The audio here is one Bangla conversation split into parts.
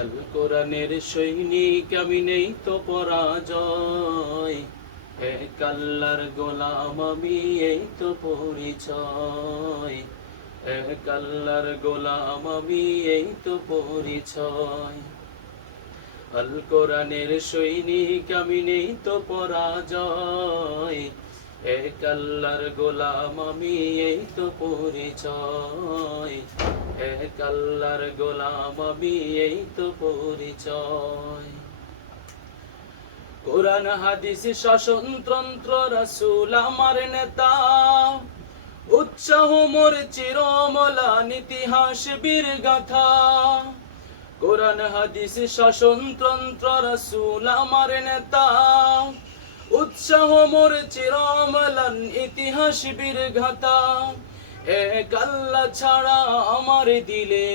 আল কোরআনের সৈনিক আমি, নেই তো পরাজয়। এক আল্লাহর গোলাম আমি, এই তো পরিচয়। এক আল্লাহর গোলাম আমি, এই তো পরিচয়। আল কোরআনের সৈনিক আমি, নেই তো পরাজয়। এক আল্লাহর গোলাম আমি, এই তো পরিচয়। এক আল্লাহর গোলাম আমি, এই তো পরিচয়। কোরআন হাদিস শাসনতন্ত্র রাসূল আমার নেতা, উৎসাহ মোর চিরমলান ইতিহাস বীর গাথা। কোরআন হাদিস শাসনতন্ত্র রাসূল আমার নেতা, উৎসাহ মোর চিরমলান ইতিহাস বীর গাথা। এক আল্লাহ ছাড়া আমার দিলে,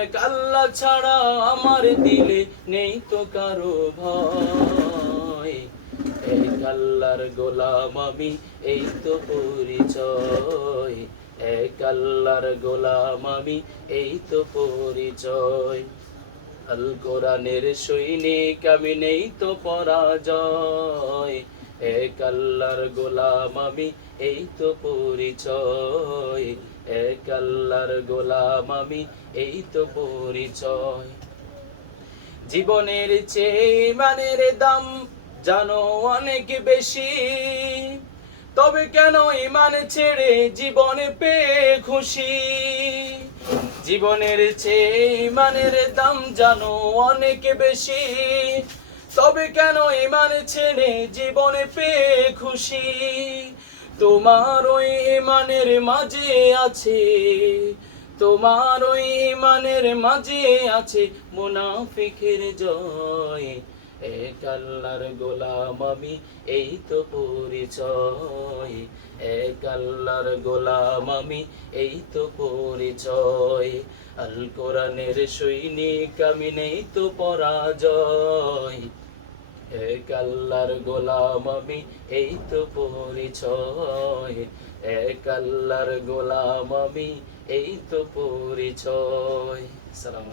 এক আল্লাহ ছাড়া আমার দিলে নেই তো কারো ভয়। এক আল্লাহর গোলাম আমি, এই তো পরিচয়। এক আল্লাহর গোলাম আমি, এই তো পরিচয়। আল কোরআনের সৈনিক আমি, নেই তো পরাজয়। এক আল্লাহর গোলাম আমি, এই তো পরিচয়। এক আল্লাহর গোলাম আমি, এই তো পরিচয়। জীবনের চেয়ে ইমানের দাম জানো অনেক বেশি, তবে কেন ইমান ছেড়ে জীবনে পেয়ে খুশি। জীবনের চেয়ে ইমানের দাম জানো অনেক বেশি, তবে কেন ইমান ছেড়ে জীবনে পেয়ে খুশি। তোমার ওই ইমানের মাঝে আছে, তোমার ওই ইমানের মাঝে আছে মুনাফিকের জয়। এক আল্লাহর গোলাম আমি, এই তো পরিচয়। এক আল্লাহর গোলাম আমি, এই তো পরিচয়। আল কোরআনের সৈনিক আমি, নেই তো পরাজয়। এক আল্লাহর গোলাম আমি, এই তো পরিচয়। এক আল্লাহর গোলাম আমি, এই তো পরিচয়। সালাম।